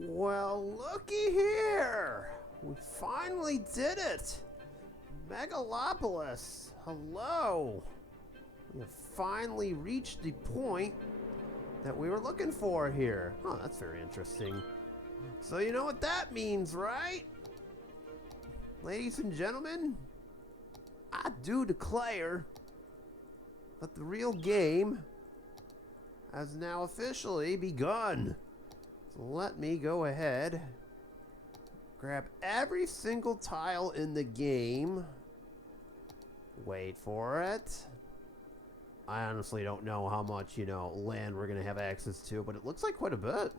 Well, looky here! We finally did it! Megalopolis! Hello! We have finally reached the point that we were looking for here. Oh, that's very interesting. So you know what that means, right? Ladies and gentlemen, I do declare that the real game has now officially begun. So let me go ahead, grab every single tile in the game. Wait for it. I honestly don't know how much, land we're going to have access to, but it looks like quite a bit.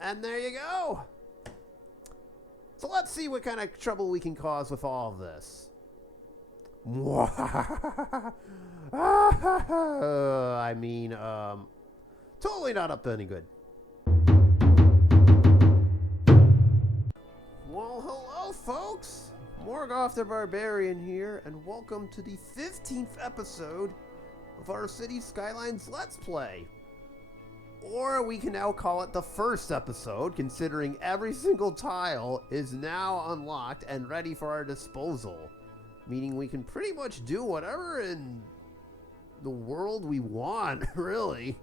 And there you go. So let's see what kind of trouble we can cause with all of this. I mean, totally not up to any good. Well, hello, folks. Morgoth the Barbarian here, and welcome to the 15th episode of our City Skylines Let's Play. Or we can now call it the first episode, considering every single tile is now unlocked and ready for our disposal. Meaning we can pretty much do whatever in the world we want, really.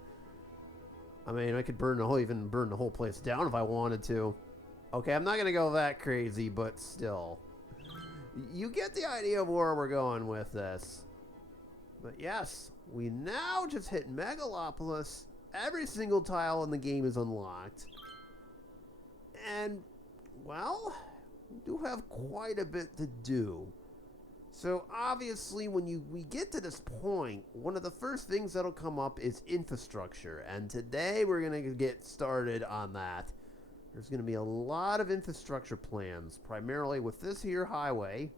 I mean, I could even burn the whole place down if I wanted to. Okay, I'm not going to go that crazy, but still. You get the idea of where we're going with this. But yes, we now just hit Megalopolis. Every single tile in the game is unlocked. And, well, we do have quite a bit to do. So, obviously, when we get to this point, one of the first things that'll come up is infrastructure. And today, we're going to get started on that. There's going to be a lot of infrastructure plans, primarily with this here highway.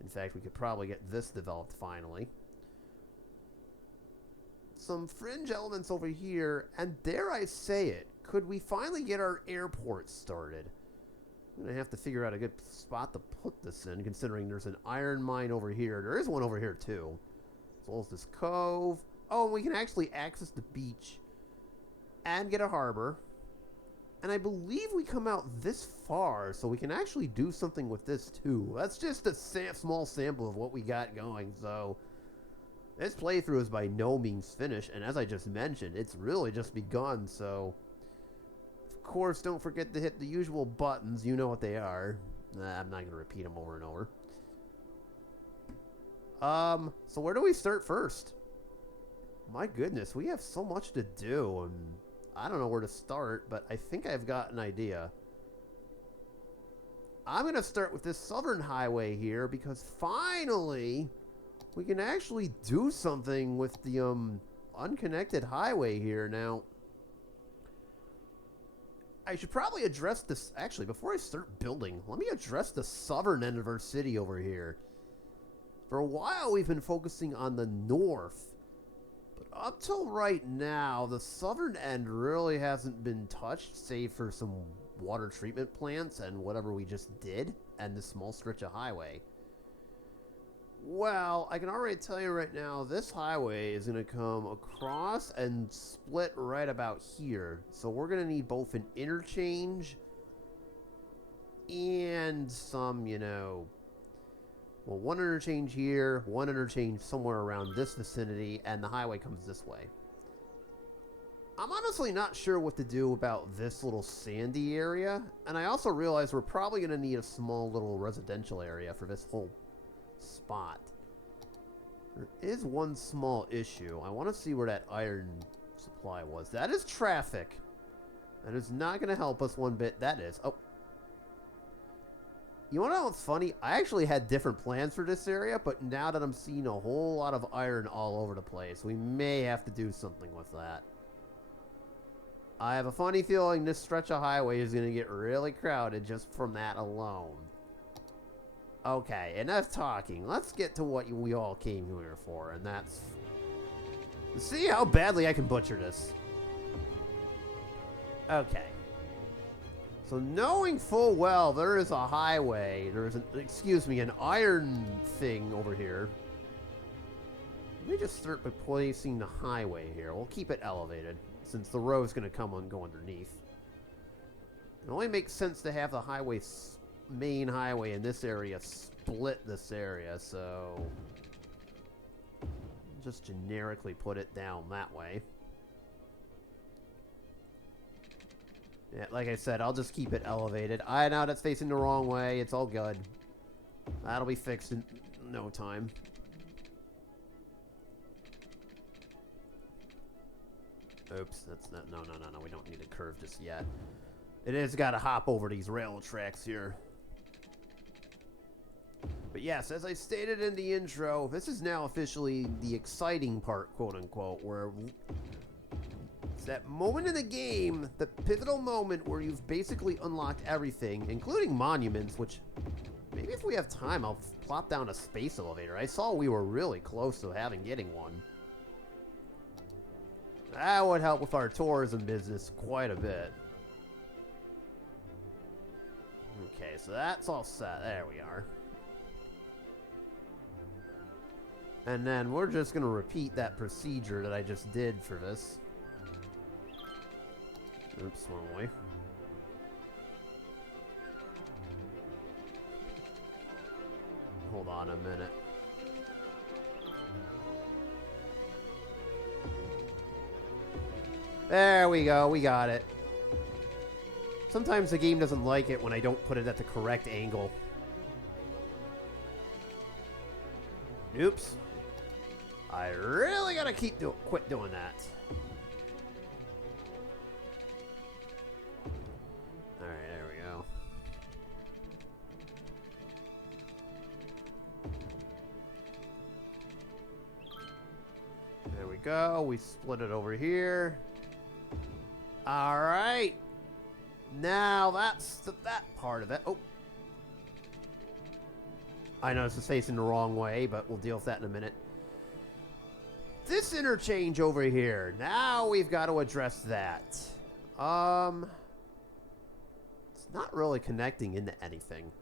In fact, we could probably get this developed finally. Some fringe elements over here, and dare I say it, could we finally get our airport started? I'm going to have to figure out a good spot to put this in, considering there's an iron mine over here. There is one over here, too. As well as this cove. Oh, and we can actually access the beach and get a harbor. And I believe we come out this far, so we can actually do something with this, too. That's just a small sample of what we got going, so this playthrough is by no means finished, and as I just mentioned, it's really just begun, so of course, don't forget to hit the usual buttons. You know what they are. I'm not going to repeat them over and over. So where do we start first? My goodness, we have so much to do, and I don't know where to start, but I think I've got an idea. I'm going to start with this southern highway here, because finally we can actually do something with the unconnected highway here. Now, I should probably address this, actually, before I start building, let me address the southern end of our city over here. For a while, we've been focusing on the north, but up till right now, the southern end really hasn't been touched, save for some water treatment plants and whatever we just did, and this small stretch of highway. Well, I can already tell you right now, this highway is going to come across and split right about here. So we're going to need both an interchange and some, one interchange here, one interchange somewhere around this vicinity, and the highway comes this way. I'm honestly not sure what to do about this little sandy area, and I also realize we're probably going to need a small little residential area for this whole spot. There is one small issue. I want to see where that iron supply was. That is traffic. That is not going to help us one bit. That is. Oh. You want to know what's funny? I actually had different plans for this area, but now that I'm seeing a whole lot of iron all over the place, we may have to do something with that. I have a funny feeling this stretch of highway is going to get really crowded just from that alone. Okay, enough talking. Let's get to what we all came here for, and that's to see how badly I can butcher this. Okay. So knowing full well there is a highway, there is an iron thing over here. Let me just start by placing the highway here. We'll keep it elevated. since the road's going to come and go underneath. It only makes sense to have the highway, main highway in this area split this area, so just generically put it down that way. Yeah, like I said, I'll just keep it elevated. I know that's facing the wrong way. It's all good. That'll be fixed in no time. Oops, that's not... No, we don't need a curve just yet. It has got to hop over these rail tracks here. But yes, as I stated in the intro, this is now officially the exciting part, quote-unquote, where it's that moment in the game, the pivotal moment where you've basically unlocked everything, including monuments, which maybe if we have time, I'll plop down a space elevator. I saw we were really close to getting one. That would help with our tourism business quite a bit. Okay, so that's all set. There we are. And then we're just going to repeat that procedure that I just did for this. Oops, wrong way. Hold on a minute. There we go, we got it. Sometimes the game doesn't like it when I don't put it at the correct angle. Oops. I really gotta quit doing that. Alright, there we go. There we go. We split it over here. Alright. Now that's that part of it. Oh. I know this is facing the wrong way, but we'll deal with that in a minute. This interchange over here. Now we've got to address that. It's not really connecting into anything.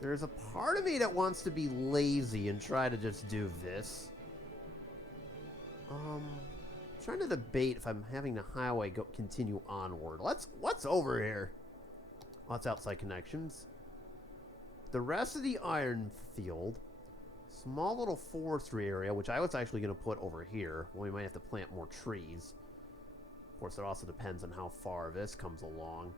There's a part of me that wants to be lazy and try to just do this. I'm trying to debate if I'm having the highway continue onward. What's over here? Oh, it's outside connections. The rest of the iron field. Small little forestry area, which I was actually going to put over here. We might have to plant more trees. Of course, it also depends on how far this comes along.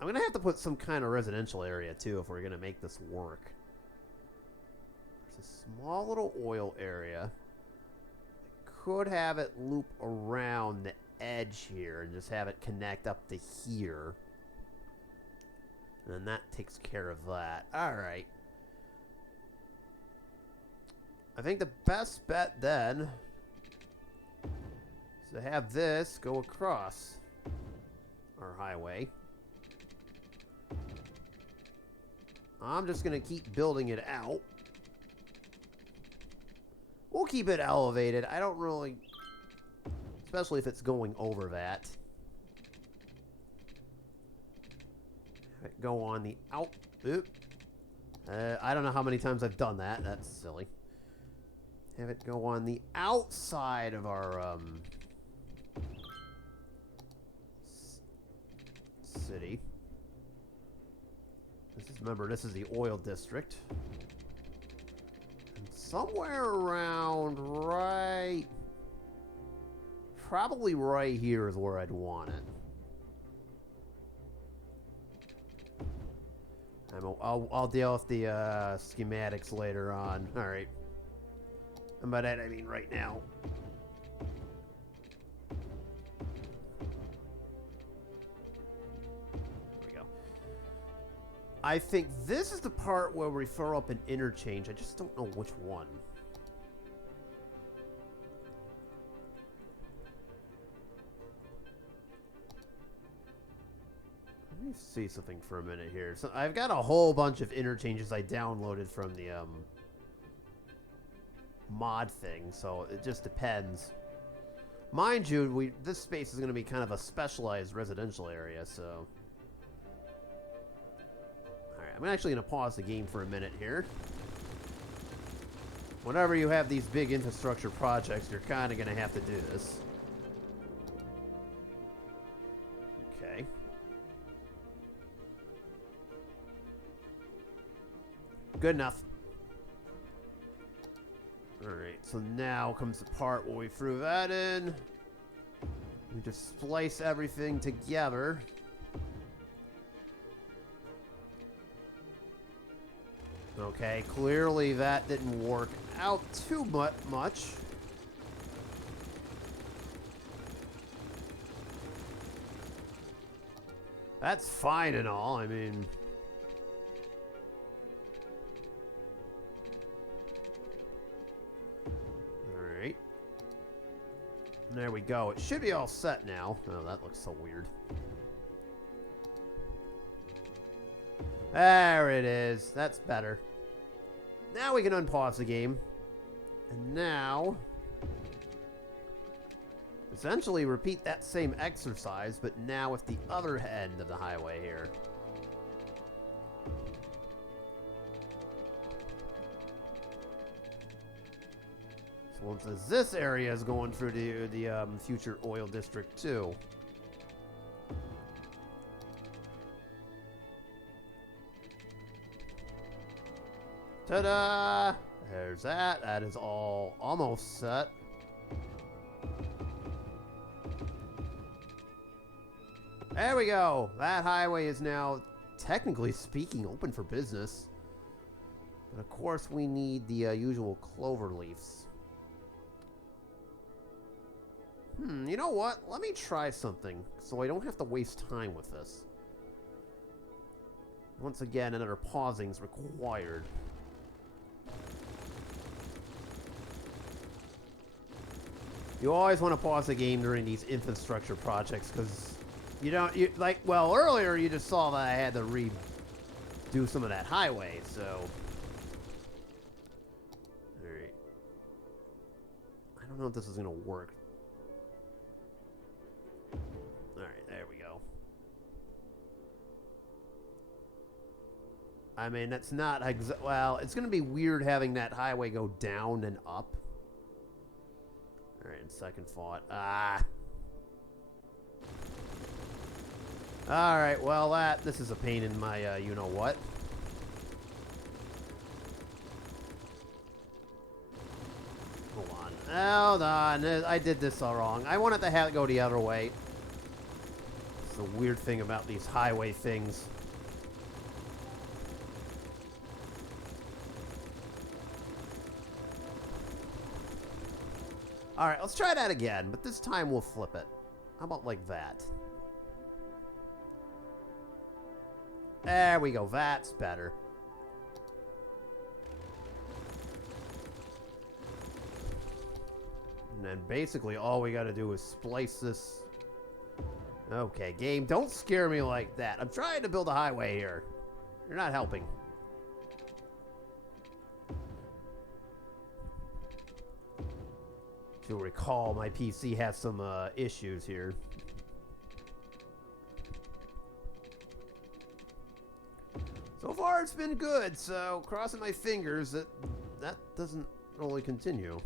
I'm going to have to put some kind of residential area, too, if we're going to make this work. There's a small little oil area. Could have it loop around the edge here and just have it connect up to here. And then that takes care of that. Alright. I think the best bet then is to have this go across our highway. I'm just going to keep building it out. We'll keep it elevated. I don't really... Especially if it's going over that. Go on the out... Oop. I don't know how many times I've done that. That's silly. Have it go on the outside of our city. Remember, this is the oil district. And somewhere around probably right here is where I'd want it. I'll deal with the schematics later on. All right. And by that I mean right now. There we go. I think this is the part where we throw up an interchange. I just don't know which one. Let me see something for a minute here. So I've got a whole bunch of interchanges I downloaded from the mod thing, so it just depends. Mind you, this space is going to be kind of a specialized residential area, so... Alright, I'm actually going to pause the game for a minute here. Whenever you have these big infrastructure projects, you're kind of going to have to do this. Okay. Good enough. Alright, so now comes the part where we threw that in. We just splice everything together. Okay, clearly that didn't work out too much. That's fine and all, I mean... Alright. There we go. It should be all set now. Oh, that looks so weird. There it is. That's better. Now we can unpause the game. And now... essentially repeat that same exercise, but now with the other end of the highway here. So once this area is going through the future oil district too. Ta-da! There's that. That is all almost set. There we go. That highway is now, technically speaking, open for business. But of course, we need the usual clover leaves. You know what? Let me try something so I don't have to waste time with this. Once again, another pausing is required. You always want to pause the game during these infrastructure projects because well, earlier you just saw that I had to redo some of that highway, so. Alright. I don't know if this is going to work. Alright, there we go. I mean, that's not well, it's going to be weird having that highway go down and up. Alright, second thought. Alright, well, this is a pain in my, you-know-what. Hold on. I did this all wrong. I wanted to have it go the other way. It's the weird thing about these highway things. Alright, let's try that again, but this time we'll flip it. How about like that? There we go, that's better. And then basically all we gotta do is splice this. Okay, game, don't scare me like that. I'm trying to build a highway here. You're not helping. If you'll recall, my PC has some issues here. So far, it's been good, so crossing my fingers that that doesn't really continue.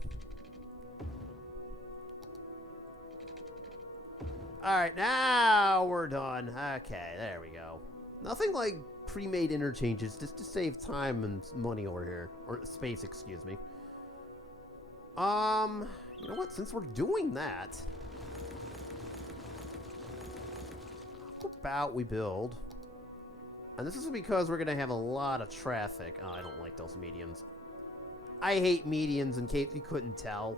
Alright, now we're done. Okay, there we go. Nothing like pre-made interchanges, just to save time and money over here. Or space, excuse me. You know what? Since we're doing that, how about we build... And this is because we're going to have a lot of traffic. Oh, I don't like those medians. I hate medians, in case you couldn't tell.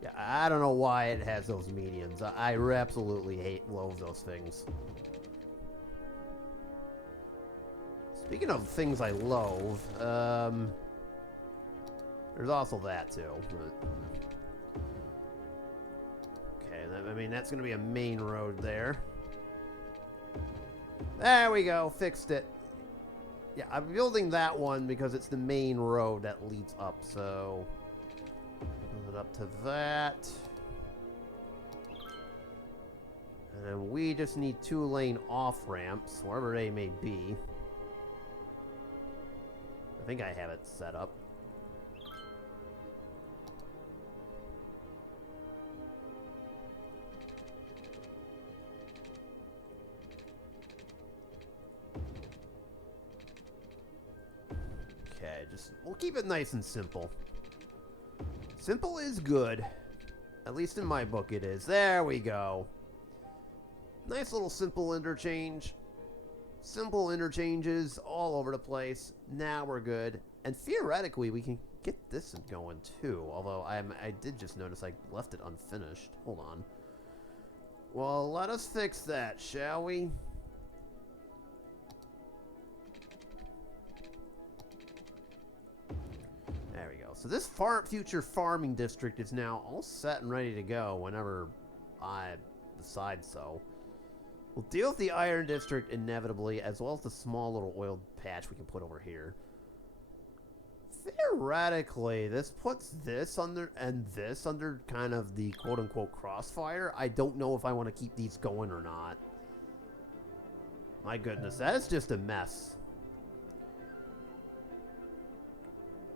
Yeah, I don't know why it has those medians. I absolutely loathe those things. Speaking of things I loathe, there's also that too. I mean, that's going to be a main road there. There we go. Fixed it. Yeah, I'm building that one because it's the main road that leads up, so... Build it up to that. And we just need 2-lane off-ramps, wherever they may be. I think I have it set up. Okay, we'll keep it nice and simple. Simple is good. At least in my book it is. There we go. Nice little simple interchange. Simple interchanges all over the place. Now we're good. And theoretically, we can get this going too. Although I did just notice I left it unfinished. Hold on. Well, let us fix that, shall we? There we go. So this future farming district is now all set and ready to go whenever I decide so. We'll deal with the iron district inevitably, as well as the small little oil patch we can put over here. Theoretically, this puts this under and this under kind of the quote-unquote crossfire. I don't know if I want to keep these going or not. My goodness, that is just a mess.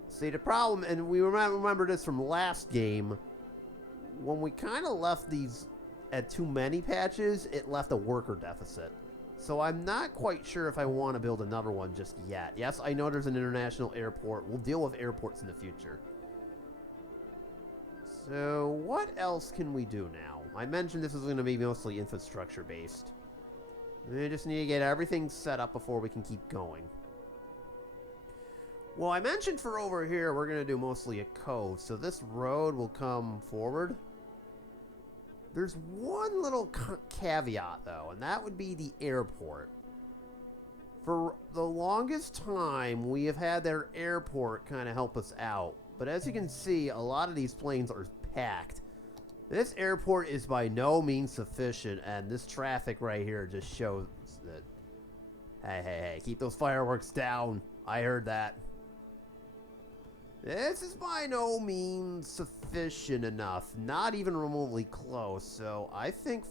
See, the problem, and we remember this from last game, when we kind of left these at too many patches, it left a worker deficit. So I'm not quite sure if I want to build another one just yet. Yes, I know there's an international airport. We'll deal with airports in the future. So what else can we do now? I mentioned this is going to be mostly infrastructure based. We just need to get everything set up before we can keep going. Well, I mentioned for over here, we're going to do mostly a cove. So this road will come forward. There's one little caveat, though, and that would be the airport. For the longest time, we have had their airport kind of help us out. But as you can see, a lot of these planes are packed. This airport is by no means sufficient, and this traffic right here just shows that... Hey, keep those fireworks down. I heard that. This is by no means sufficient enough, not even remotely close, so I think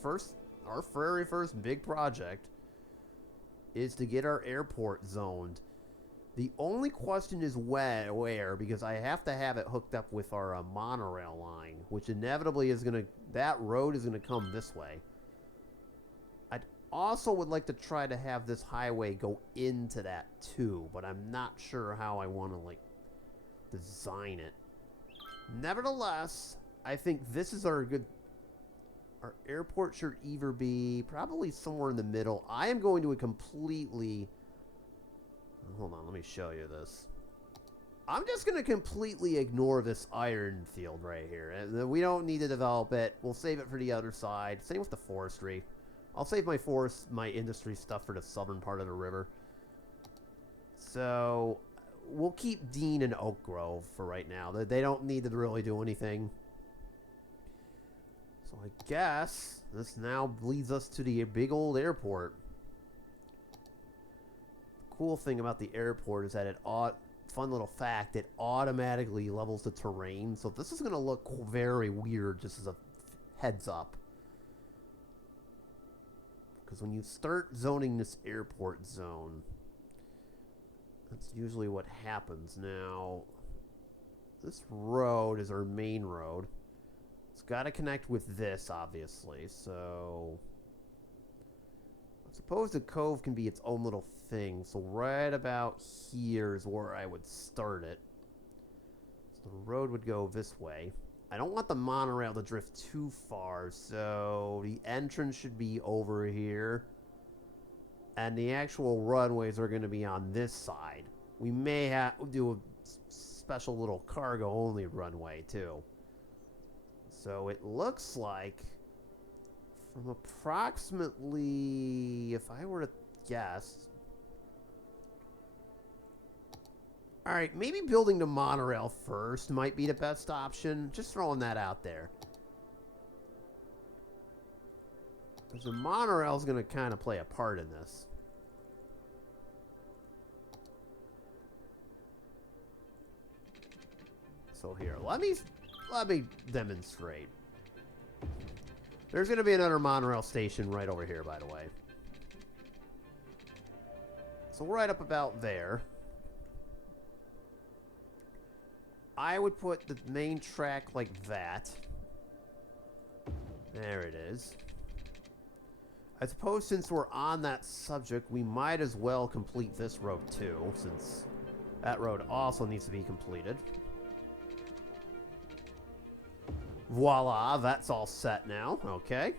our very first big project is to get our airport zoned. The only question is where, because I have to have it hooked up with our monorail line, which inevitably is that road is going to come this way. I also would like to try to have this highway go into that too, but I'm not sure how I want to, design it. Nevertheless, I think this is our airport should either be probably somewhere in the middle. I am going to hold on, let me show you this. I'm just going to completely ignore this iron field right here. We don't need to develop it. We'll save it for the other side. Same with the forestry. I'll save my industry stuff for the southern part of the river. So we'll keep Dean and Oak Grove for right now. They don't need to really do anything. So I guess this now leads us to the big old airport. The cool thing about the airport is that fun little fact, it automatically levels the terrain. So this is going to look very weird just as a heads up. Because when you start zoning this airport zone, that's usually what happens. Now, this road is our main road. It's got to connect with this, obviously. So, I suppose the cove can be its own little thing. So, right about here is where I would start it. So, the road would go this way. I don't want the monorail to drift too far, so the entrance should be over here. And the actual runways are going to be on this side. We may have do a special little cargo-only runway, too. So it looks like, from approximately, if I were to guess... Alright, maybe building the monorail first might be the best option. Just throwing that out there. Because the monorail is going to kind of play a part in this. So here, let me demonstrate. There's going to be another monorail station right over here, by the way. So right up about there. I would put the main track like that. There it is. I suppose since we're on that subject, we might as well complete this road too, since that road also needs to be completed. Voila, that's all set now. Okay.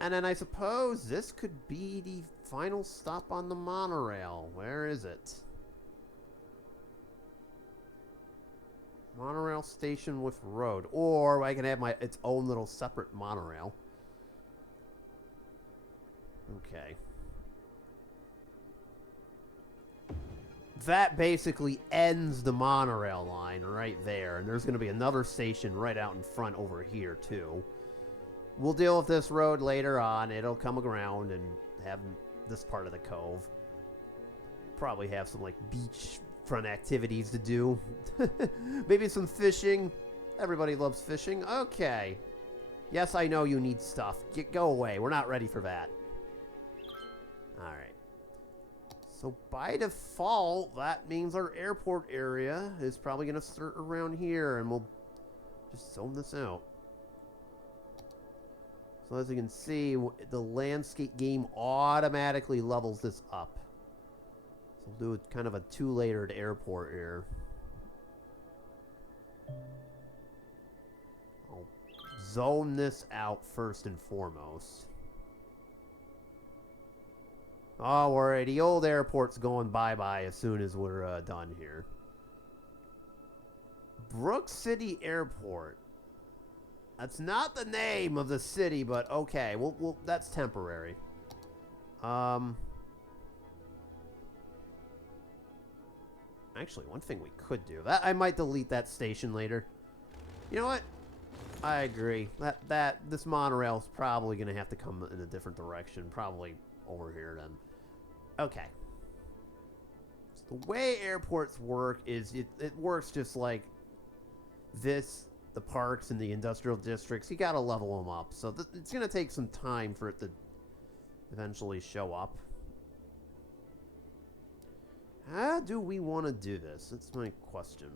And then I suppose this could be the final stop on the monorail. Where is it? Monorail station with road. Or I can have its own little separate monorail. Okay. That basically ends the monorail line right there. And there's going to be another station right out in front over here, too. We'll deal with this road later on. It'll come around and have this part of the cove. Probably have some, like, beachfront activities to do. Maybe some fishing. Everybody loves fishing. Okay. Yes, I know you need stuff. Go away. We're not ready for that. Alright. So by default, that means our airport area is probably going to start around here, and we'll just zone this out. So as you can see, the landscape game automatically levels this up. So we'll do kind of a two-layered airport here. I'll zone this out first and foremost. Alright, the old airport's going bye-bye as soon as we're done here. Brook City Airport. That's not the name of the city, but okay. We'll that's temporary. Actually, one thing we could do. I might delete that station later. You know what? I agree. This monorail is probably going to have to come in a different direction. Probably over here then. Okay. So the way airports work is it works just like this, the parks and the industrial districts. You got to level them up. So it's going to take some time for it to eventually show up. How do we want to do this? That's my question.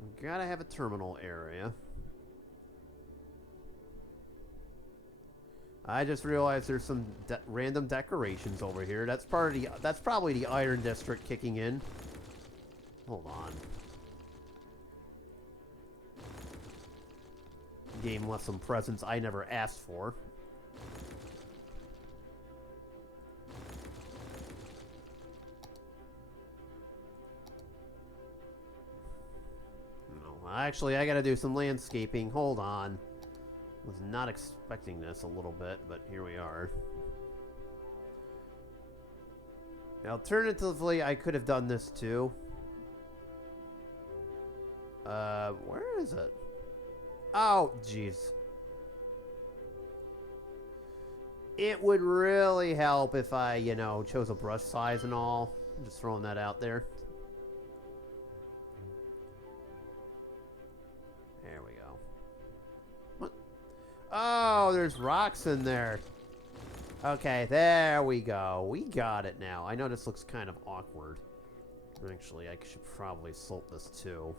We got to have a terminal area. I just realized there's some random decorations over here. That's probably the Iron District kicking in. Hold on. Game left some presents I never asked for. No, actually, I gotta do some landscaping. Hold on. Was not expecting this a little bit, but here we are. Alternatively, I could have done this too. Where is it? Oh, jeez. It would really help if I, you know, chose a brush size and all. I'm just throwing that out there. There we go. What? Oh, there's rocks in there. Okay, there we go. We got it now. I know this looks kind of awkward. Actually, I should probably slope this too.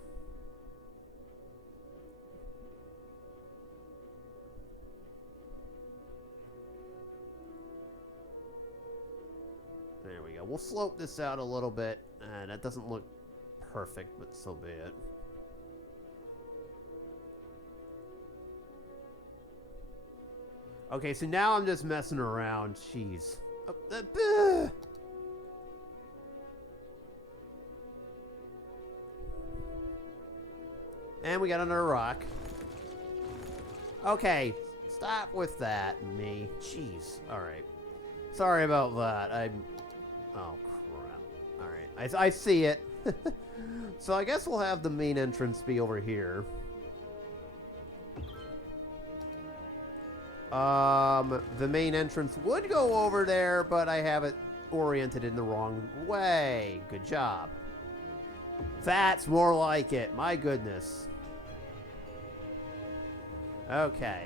There we go. We'll slope this out a little bit. That doesn't look perfect, but so be it. Okay, so now I'm just messing around. Jeez. Oh, and we got another rock. Okay, stop with that, me. Jeez. Alright. Sorry about that. Oh, crap. Alright. I see it. So I guess we'll have the main entrance be over here. The main entrance would go over there, but I have it oriented in the wrong way. Good job. That's more like it. My goodness. Okay.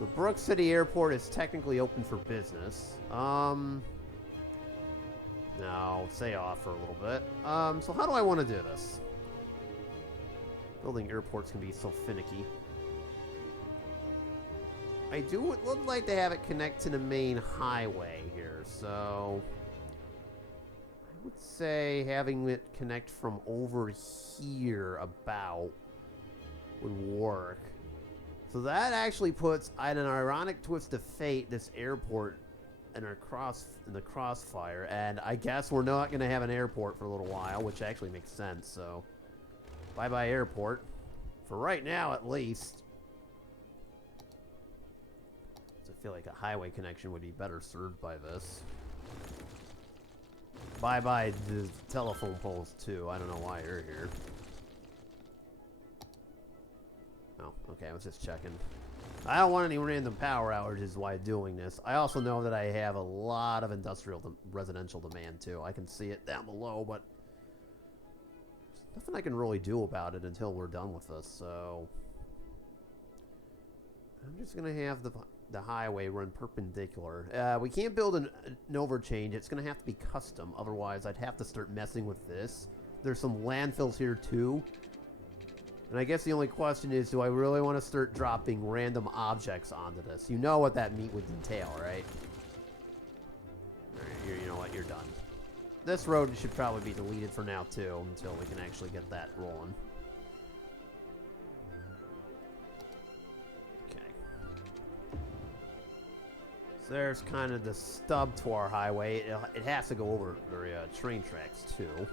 The Brook City Airport is technically open for business. No, stay off for a little bit. So how do I want to do this? Building airports can be so finicky. I would like to have it connect to the main highway here, so I would say having it connect from over here about would work. So that actually puts, at an ironic twist of fate, this airport in the crossfire, and I guess we're not going to have an airport for a little while, which actually makes sense. So, bye-bye airport, for right now at least. So I feel like a highway connection would be better served by this. Bye-bye the telephone poles too. I don't know why you're here. Oh, okay, I was just checking. I don't want any random power outages while doing this. I also know that I have a lot of residential demand, too. I can see it down below, but there's nothing I can really do about it until we're done with this, so I'm just going to have the highway run perpendicular. We can't build an overchange. It's going to have to be custom. Otherwise, I'd have to start messing with this. There's some landfills here, too. And I guess the only question is, do I really want to start dropping random objects onto this? You know what that meat would entail, right? You know what? You're done. This road should probably be deleted for now, too, until we can actually get that rolling. Okay. So there's kind of the stub to our highway. It has to go over the train tracks, too.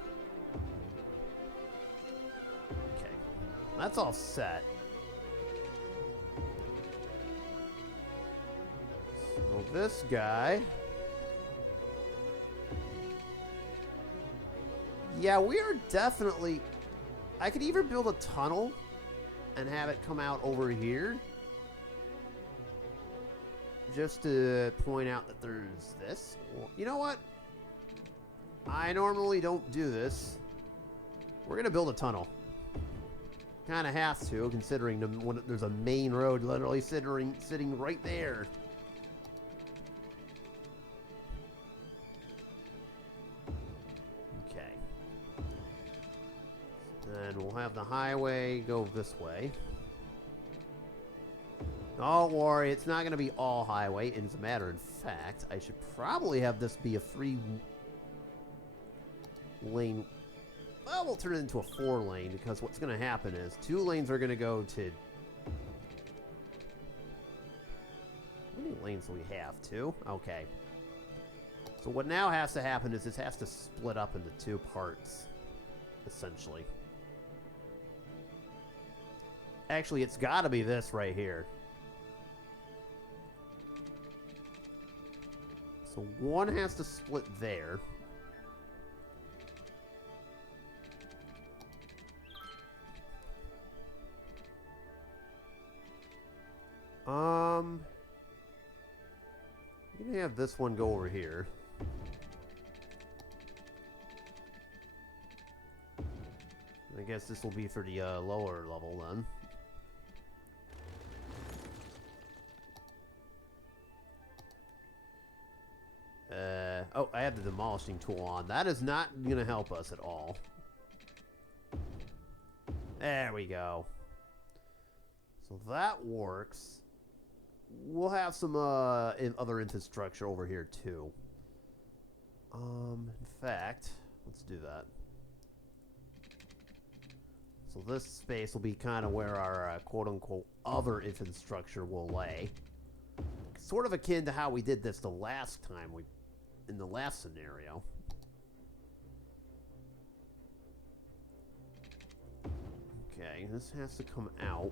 That's all set. So this guy... Yeah, we are definitely... I could either build a tunnel and have it come out over here. Just to point out that there's this. Or, you know what? I normally don't do this. We're going to build a tunnel. Kind of has to, considering when there's a main road literally sitting right there. Okay. And we'll have the highway go this way. Don't worry, it's not going to be all highway. And as a matter of fact, I should probably have this be a 3-lane. Well, we'll turn it into a 4-lane, because what's going to happen is 2 lanes are going to go to... How many lanes do we have? 2? Okay. So what now has to happen is this has to split up into 2 parts, essentially. Actually, it's got to be this right here. So one has to split there. I'm gonna have this one go over here. I guess this will be for the lower level then. Oh, I have the demolishing tool on. That is not gonna help us at all. There we go. So that works. We'll have some other infrastructure over here too. In fact, let's do that. So this space will be kind of where our quote-unquote other infrastructure will lay. Sort of akin to how we did this the last time in the last scenario. Okay, this has to come out.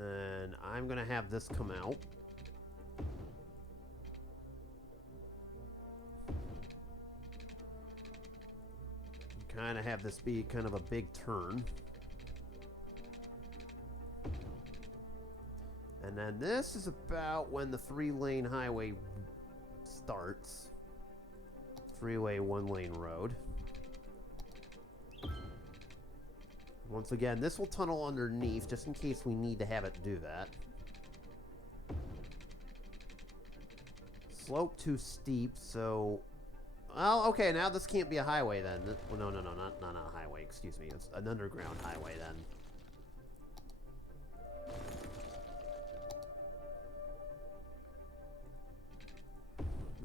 And I'm going to have this come out. Kind of have this be kind of a big turn. And then this is about when the 3-lane highway starts. 3-way, 1-lane road. Once again, this will tunnel underneath just in case we need to have it do that. Slope too steep, so... Well, okay, now this can't be a highway then. Well, no, not a highway, excuse me. It's an underground highway then.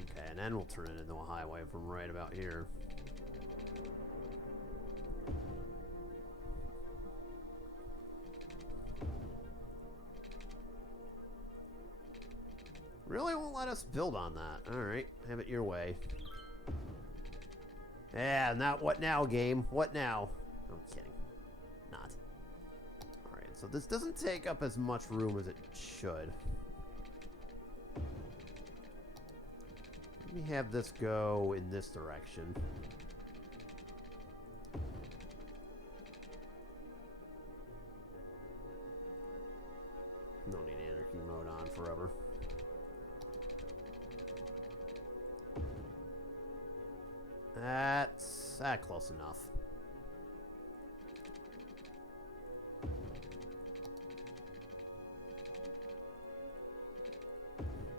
Okay, and then we'll turn it into a highway from right about here. Really won't let us build on that. Alright, have it your way. Yeah, not what now, game? What now? I'm kidding. Not. Alright, so this doesn't take up as much room as it should. Let me have this go in this direction. Don't need anarchy mode on forever. That's close enough.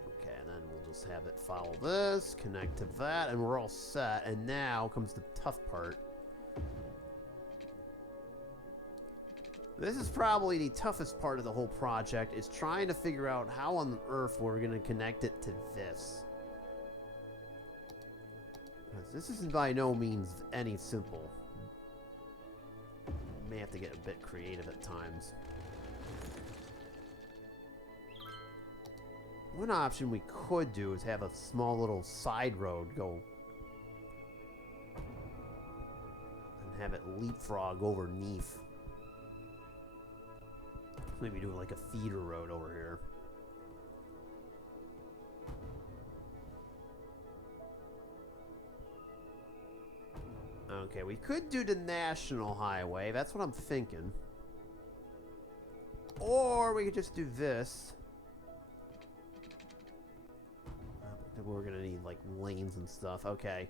Okay, and then we'll just have it follow this, connect to that, and we're all set. And now comes the tough part. This is probably the toughest part of the whole project, is trying to figure out how on earth we're going to connect it to this. This isn't by no means any simple. May have to get a bit creative at times. One option we could do is have a small little side road go and have it leapfrog underneath. Maybe do like a feeder road over here. Okay, we could do the National Highway. That's what I'm thinking. Or we could just do this. We're gonna need, like, lanes and stuff. Okay.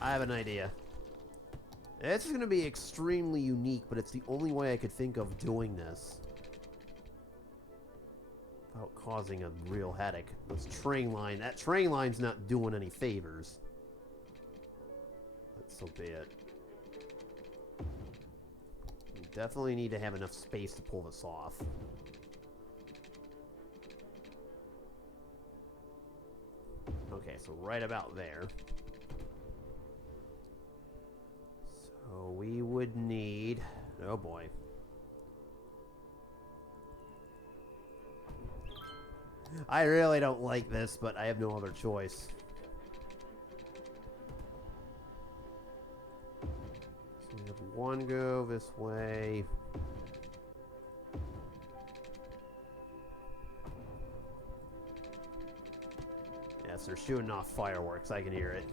I have an idea. This is gonna be extremely unique, but it's the only way I could think of doing this without causing a real headache. This train line, that train line's not doing any favors. So be it. We definitely need to have enough space to pull this off. Okay, so right about there. So we would need... Oh boy. I really don't like this, but I have no other choice. We have one go this way. Yes, they're shooting off fireworks. I can hear it.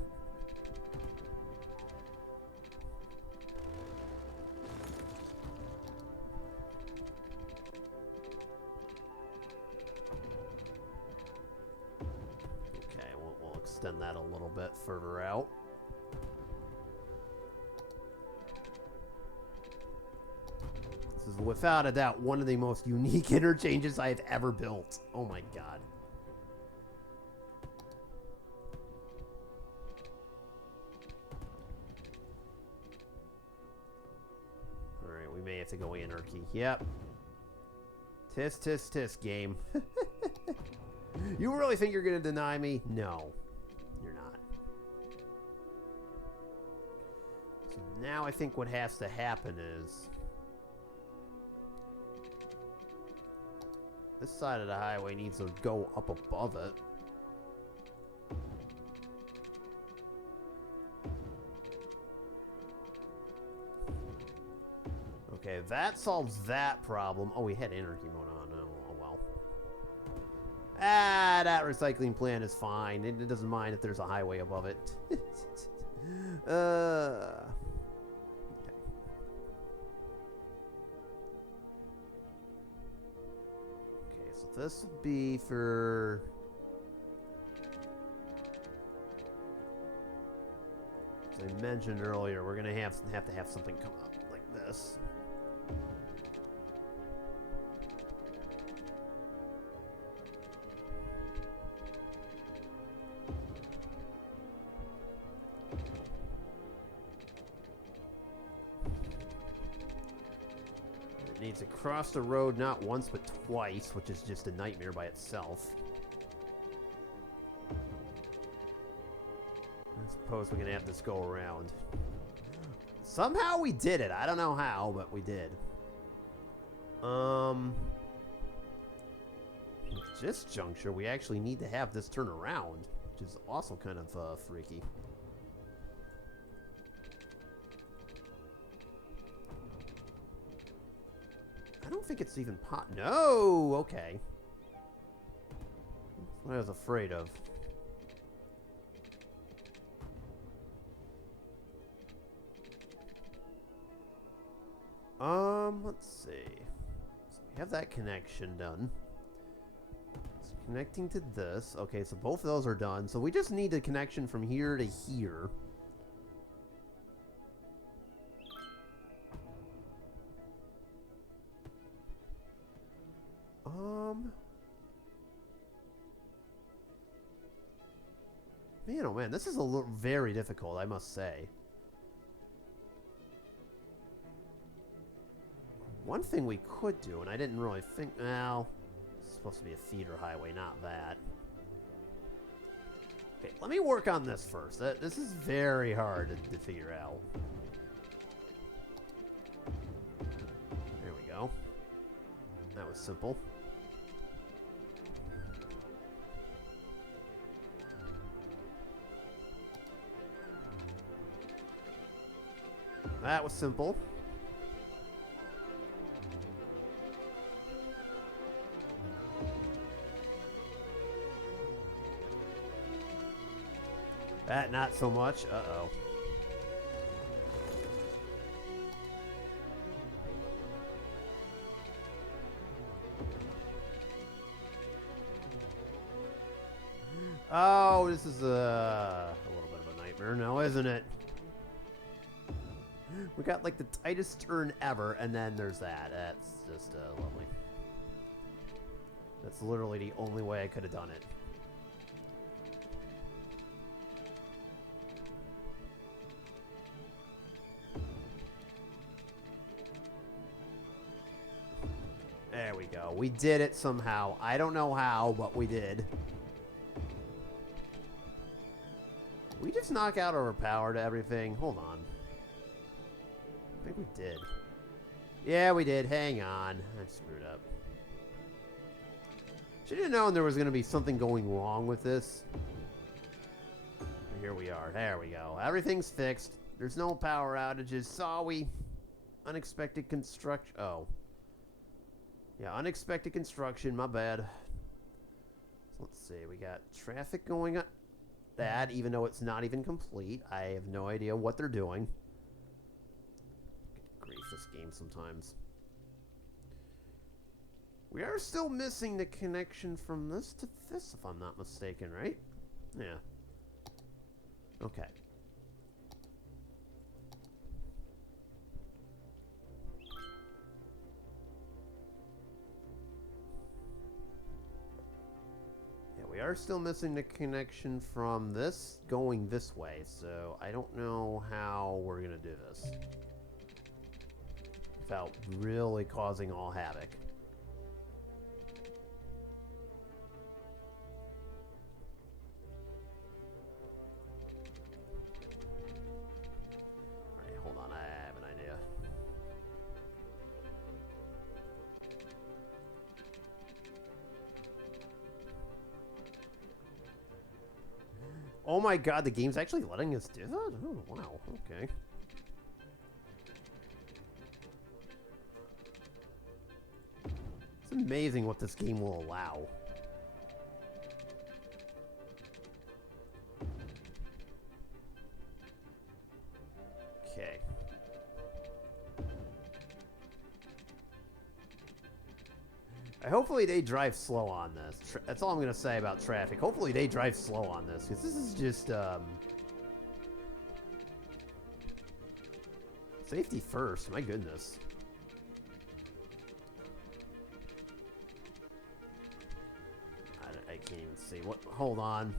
Okay, we'll extend that a little bit further out. This is without a doubt one of the most unique interchanges I've ever built. Oh my god. Alright, we may have to go anarchy. Yep. Tisk, tisk, tisk, game. You really think you're going to deny me? No, you're not. So now I think what has to happen is... this side of the highway needs to go up above it. Okay, that solves that problem. Oh, we had anarchy mode on. Oh, well. Ah, that recycling plant is fine. It doesn't mind if there's a highway above it. Okay. Okay, so this will be for... As I mentioned earlier, we're gonna have to have something come up like this. It needs to cross the road not once but twice, which is just a nightmare by itself. I suppose we can have this go around. Somehow we did it. I don't know how, but we did. At this juncture, we actually need to have this turn around, which is also kind of freaky. I don't think it's even pot. No! Okay. That's what I was afraid of. Let's see. So we have that connection done. It's connecting to this. Okay, so both of those are done. So we just need a connection from here to here. Man, oh man, this is a little very difficult, I must say. One thing we could do, and I didn't really think... Well, it's supposed to be a feeder highway, not that. Okay, let me work on this first. This is very hard to figure out. There we go. That was simple. That was simple. That, not so much. Uh-oh. Oh, this is a little bit of a nightmare now, isn't it? We got like the tightest turn ever, and then there's that. That's just lovely. That's literally the only way I could have done it. There we go. We did it somehow. I don't know how, but we did. We just knock out our power to everything. Hold on. I think we did. Yeah, we did. Hang on. I screwed up. Should have known there was going to be something going wrong with this. Here we are. There we go. Everything's fixed. There's no power outages. Sorry. Unexpected construction. Oh. Yeah, unexpected construction. My bad. So let's see. We got traffic going on. That, even though it's not even complete. I have no idea what they're doing. Grief, this game sometimes. We are still missing the connection from this to this, if I'm not mistaken, right? Yeah. Okay. Yeah, we are still missing the connection from this going this way, so I don't know how we're going to do this without really causing all havoc. Alright, hold on, I have an idea. Oh my god, the game's actually letting us do that? Oh, wow, okay. It's amazing what this game will allow. Okay. Hopefully they drive slow on this. That's all I'm going to say about traffic. Hopefully they drive slow on this, because this is just, Safety first, my goodness. I can't even see. What? Hold on.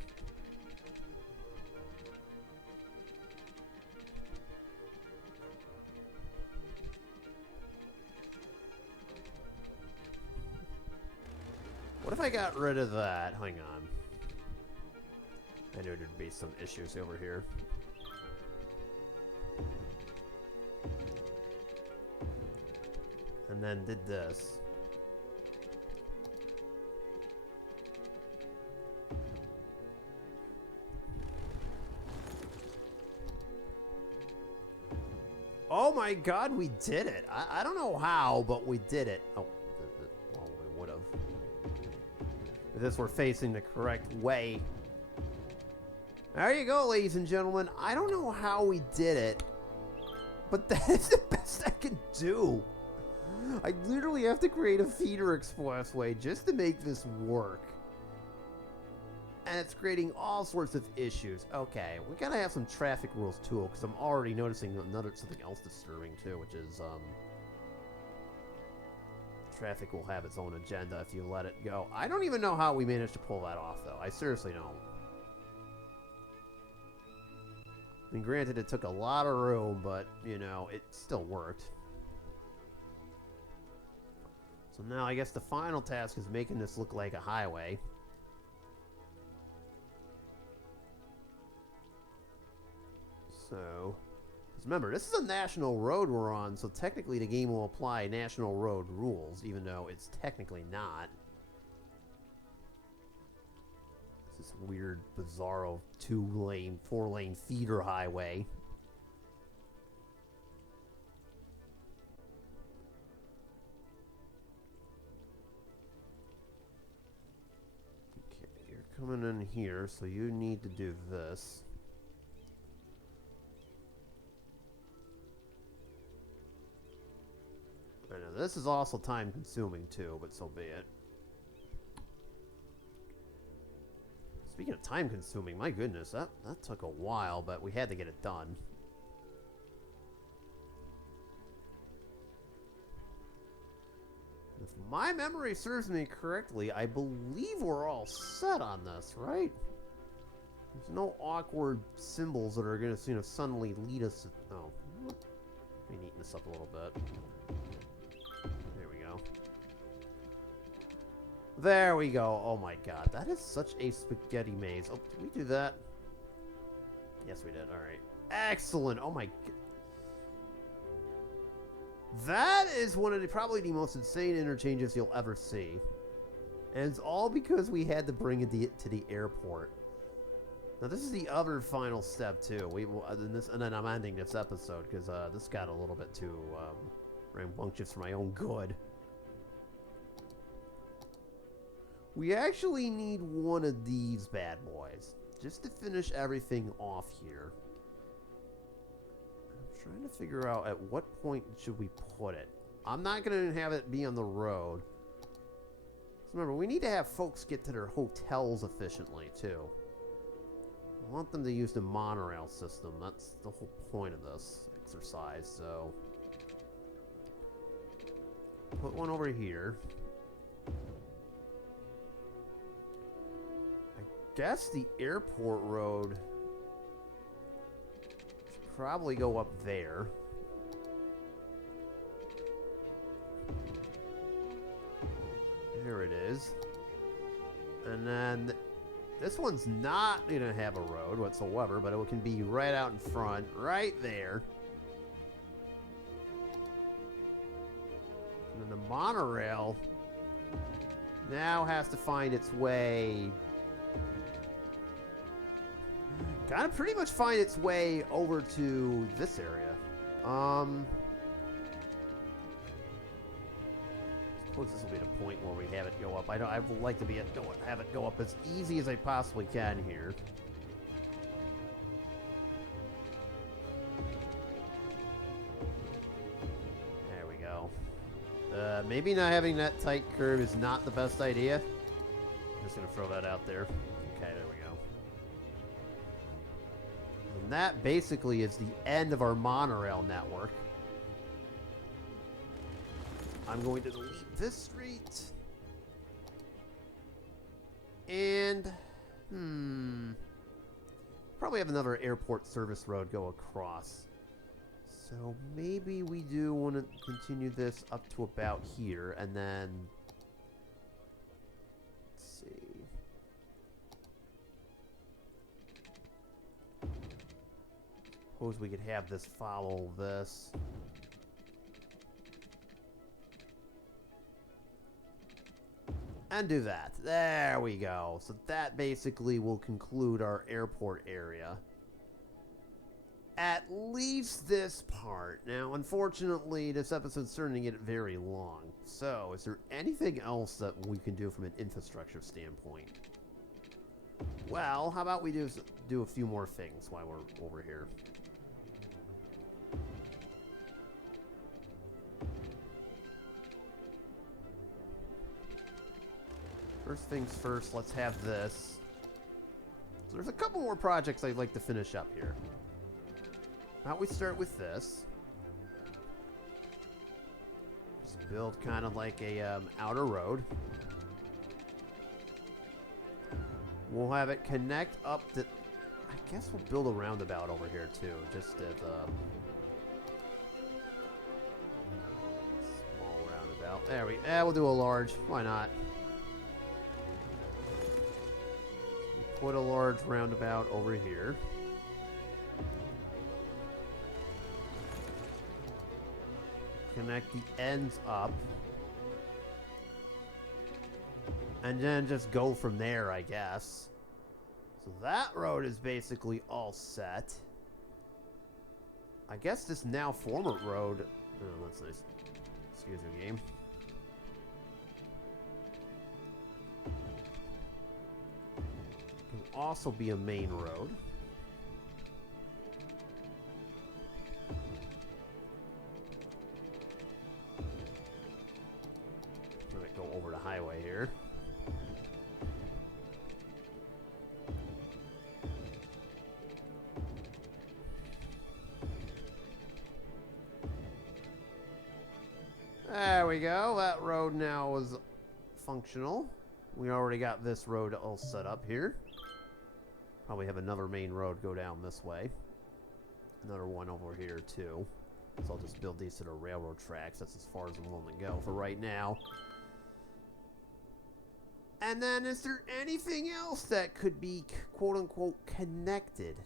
What if I got rid of that? Hang on. I knew there'd be some issues over here. And then did this. Oh my god, we did it. I don't know how, but we did it. Oh, well, we would have. If this were facing the correct way. There you go, ladies and gentlemen. I don't know how we did it, but that is the best I can do. I literally have to create a feeder expressway just to make this work. And it's creating all sorts of issues. Okay, we gotta have some traffic rules too, because I'm already noticing something else disturbing too, which is traffic will have its own agenda if you let it go. I don't even know how we managed to pull that off, though. I seriously don't. I mean, granted, it took a lot of room, but, you know, it still worked. So now I guess the final task is making this look like a highway. So, remember, this is a national road we're on, so technically the game will apply national road rules, even though it's technically not. It's this weird, bizarro 2-lane, 4-lane feeder highway. Okay, you're coming in here, so you need to do this. I know, this is also time consuming too, but so be it. Speaking of time consuming, my goodness, that took a while, but we had to get it done. If my memory serves me correctly, I believe we're all set on this, right? There's no awkward symbols that are going to, you know, suddenly lead us. Oh, let me neaten this up a little bit. There we go. Oh my god, that is such a spaghetti maze. Oh, did we do that? Yes, we did. Alright. Excellent. Oh my god. That is one of the probably the most insane interchanges you'll ever see. And it's all because we had to bring it to the airport. Now this is the other final step too. We will, and then I'm ending this episode because this got a little bit too rambunctious for my own good. We actually need one of these bad boys, just to finish everything off here. I'm trying to figure out at what point should we put it. I'm not going to have it be on the road. So remember, we need to have folks get to their hotels efficiently, too. I want them to use the monorail system. That's the whole point of this exercise, so... Put one over here. Guess the airport road should probably go up there. There it is. And then this one's not going to have a road whatsoever, but it can be right out in front, right there. And then the monorail now has to find its way... Gotta pretty much find its way over to this area. Suppose this will be the point where we have it go up. I would like to have it go up as easy as I possibly can here. There we go. Maybe not having that tight curve is not the best idea. I'm just gonna throw that out there. Okay, there we go. And that basically is the end of our monorail network. I'm going to delete this street. And, probably have another airport service road go across. So maybe we do want to continue this up to about here, and then, let's see. Suppose we could have this follow this. And do that. There we go. So that basically will conclude our airport area. At least this part. Now, unfortunately, this episode's starting to get very long. So, is there anything else that we can do from an infrastructure standpoint? Well, how about we do a few more things while we're over here. First things first, let's have this. So there's a couple more projects I'd like to finish up here. How about we start with this? Just build kind of like a outer road. We'll have it connect up to... I guess we'll build a roundabout over here too, just at small roundabout. We'll do a large. Why not? Put a large roundabout over here. Connect the ends up. And then just go from there, I guess. So that road is basically all set. I guess this now former road... Oh, that's nice. Excuse me, game. Can also be a main road. Might go over the highway here. There we go. That road now is functional. We already got this road all set up here. Probably have another main road go down this way. Another one over here too. So I'll just build these to the railroad tracks. That's as far as I'm willing to go for right now. And then is there anything else that could be quote-unquote connected?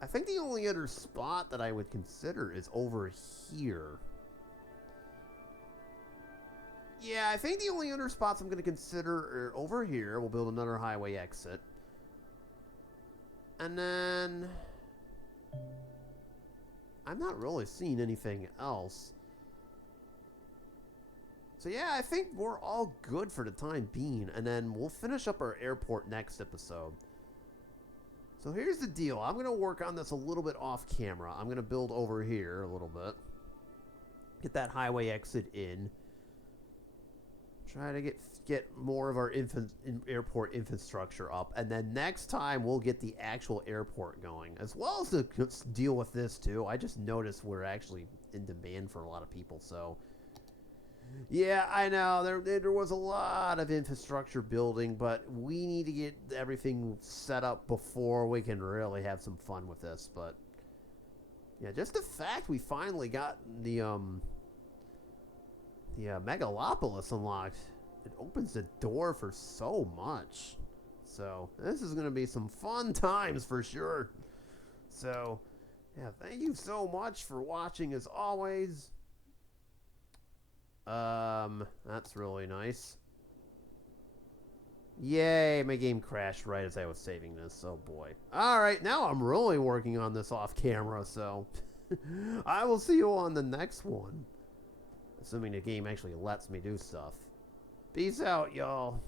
I think the only other spot that I would consider is over here. Yeah, I think the only other spots I'm going to consider are over here. We'll build another highway exit. And then... I'm not really seeing anything else. So yeah, I think we're all good for the time being. And then we'll finish up our airport next episode. So here's the deal. I'm going to work on this a little bit off camera. I'm going to build over here a little bit. Get that highway exit in. Try to get more of our airport infrastructure up. And then next time, we'll get the actual airport going. As well as to deal with this, too. I just noticed we're actually in demand for a lot of people, so... Yeah, I know. There was a lot of infrastructure building, but we need to get everything set up before we can really have some fun with this. But, yeah, just the fact we finally got the Megalopolis unlocked, it opens the door for so much. So, this is going to be some fun times for sure. So, yeah, thank you so much for watching as always. That's really nice. Yay, my game crashed right as I was saving this. Oh boy. Alright, now I'm really working on this off camera, so I will see you on the next one. Assuming the game actually lets me do stuff. Peace out, y'all.